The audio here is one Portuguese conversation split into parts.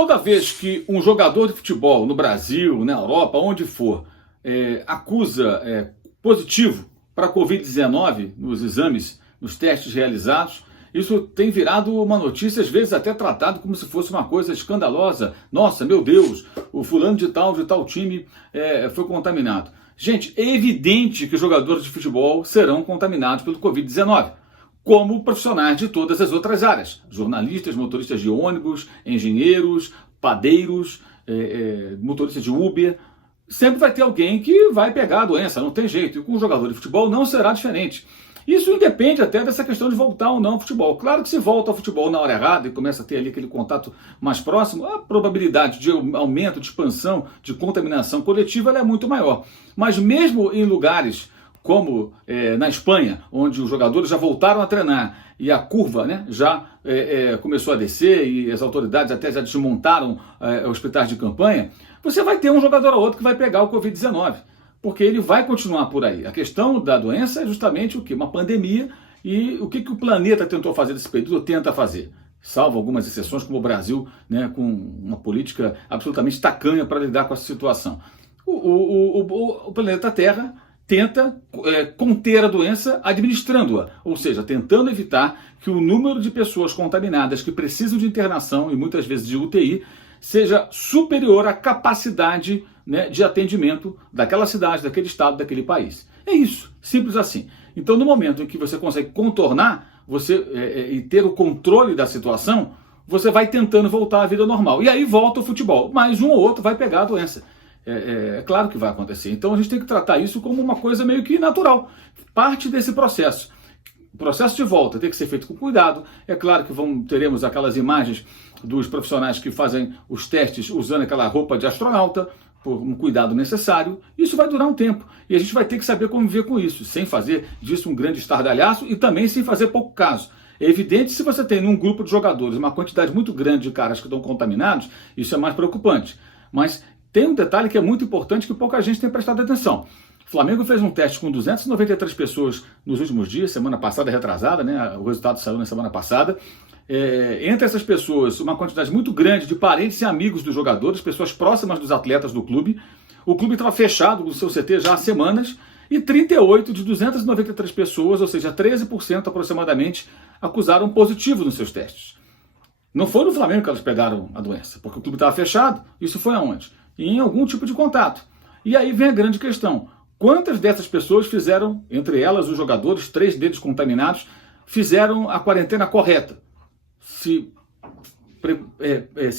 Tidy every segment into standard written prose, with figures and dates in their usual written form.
Toda vez que um jogador de futebol no Brasil, na Europa, onde for, acusa positivo para a Covid-19 nos exames, nos testes realizados, isso tem virado uma notícia, às vezes até tratado como se fosse uma coisa escandalosa. Nossa, meu Deus, o fulano de tal time foi contaminado. Gente, é evidente que jogadores de futebol serão contaminados pelo Covid-19, como profissionais de todas as outras áreas. Jornalistas, motoristas de ônibus, engenheiros, padeiros, motoristas de Uber. Sempre vai ter alguém que vai pegar a doença, não tem jeito. E com o jogador de futebol não será diferente. Isso independe até dessa questão de voltar ou não ao futebol. Claro que se volta ao futebol na hora errada e começa a ter ali aquele contato mais próximo, a probabilidade de aumento, de expansão, de contaminação coletiva ela é muito maior. Mas mesmo em lugares como na Espanha, onde os jogadores já voltaram a treinar e a curva já começou a descer e as autoridades até já desmontaram hospitais de campanha, você vai ter um jogador ou outro que vai pegar o Covid-19. Porque ele vai continuar por aí. A questão da doença é justamente o quê? Uma pandemia, e o que o planeta tentou fazer nesse período, ou tenta fazer? Salvo algumas exceções, como o Brasil, com uma política absolutamente tacanha para lidar com essa situação. O planeta Terra tenta conter a doença administrando-a, ou seja, tentando evitar que o número de pessoas contaminadas que precisam de internação, e muitas vezes de UTI, seja superior à capacidade de atendimento daquela cidade, daquele estado, daquele país. É isso, simples assim. Então, no momento em que você consegue contornar e ter o controle da situação, você vai tentando voltar à vida normal. E aí volta o futebol, mas um ou outro vai pegar a doença. É claro que vai acontecer. Então, a gente tem que tratar isso como uma coisa meio que natural, parte desse processo. O processo de volta tem que ser feito com cuidado. É claro que teremos aquelas imagens dos profissionais que fazem os testes usando aquela roupa de astronauta, por um cuidado necessário. Isso vai durar um tempo e a gente vai ter que saber conviver com isso, sem fazer disso um grande estardalhaço e também sem fazer pouco caso. É evidente, se você tem num grupo de jogadores uma quantidade muito grande de caras que estão contaminados, isso é mais preocupante. Mas tem um detalhe que é muito importante que pouca gente tem prestado atenção. O Flamengo fez um teste com 293 pessoas nos últimos dias, semana passada, retrasada, o resultado saiu na semana passada. Entre essas pessoas, uma quantidade muito grande de parentes e amigos dos jogadores, pessoas próximas dos atletas do clube. O clube estava fechado com o seu CT já há semanas, e 38 de 293 pessoas, ou seja, 13% aproximadamente, acusaram positivo nos seus testes. Não foi no Flamengo que elas pegaram a doença, porque o clube estava fechado. Isso foi aonde? Em algum tipo de contato. E aí vem a grande questão. Quantas dessas pessoas fizeram, entre elas os jogadores, 3 deles contaminados, fizeram a quarentena correta? Se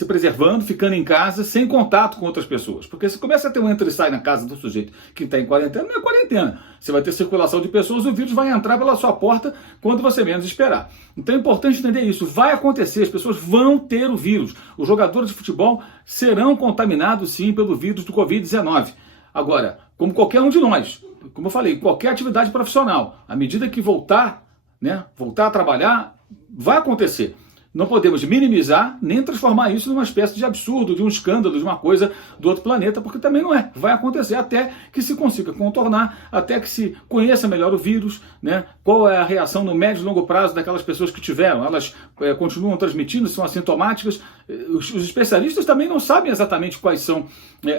preservando, ficando em casa, sem contato com outras pessoas. Porque se começa a ter um entra e sai na casa do sujeito que está em quarentena, não é quarentena. Você vai ter circulação de pessoas, o vírus vai entrar pela sua porta quando você menos esperar. Então é importante entender isso. Vai acontecer, as pessoas vão ter o vírus. Os jogadores de futebol serão contaminados, sim, pelo vírus do Covid-19. Agora, como qualquer um de nós, como eu falei, qualquer atividade profissional, à medida que voltar a trabalhar, vai acontecer. Não podemos minimizar nem transformar isso numa espécie de absurdo, de um escândalo, de uma coisa do outro planeta, porque também não é. Vai acontecer até que se consiga contornar, até que se conheça melhor o vírus, qual é a reação no médio e longo prazo daquelas pessoas que tiveram. Elas continuam transmitindo, são assintomáticas. Os especialistas também não sabem exatamente quais são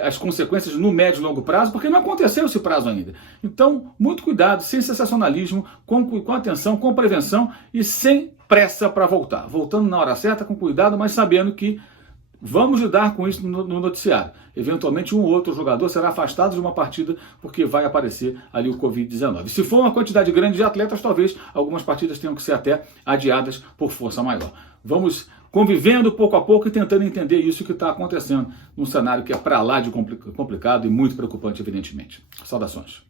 as consequências no médio e longo prazo, porque não aconteceu esse prazo ainda. Então, muito cuidado, sem sensacionalismo, com atenção, com prevenção e sem pressa para voltar. Voltando na hora certa, com cuidado, mas sabendo que vamos lidar com isso no noticiário. Eventualmente, um ou outro jogador será afastado de uma partida porque vai aparecer ali o Covid-19. Se for uma quantidade grande de atletas, talvez algumas partidas tenham que ser até adiadas por força maior. Vamos convivendo pouco a pouco e tentando entender isso que está acontecendo num cenário que é para lá de complicado e muito preocupante, evidentemente. Saudações.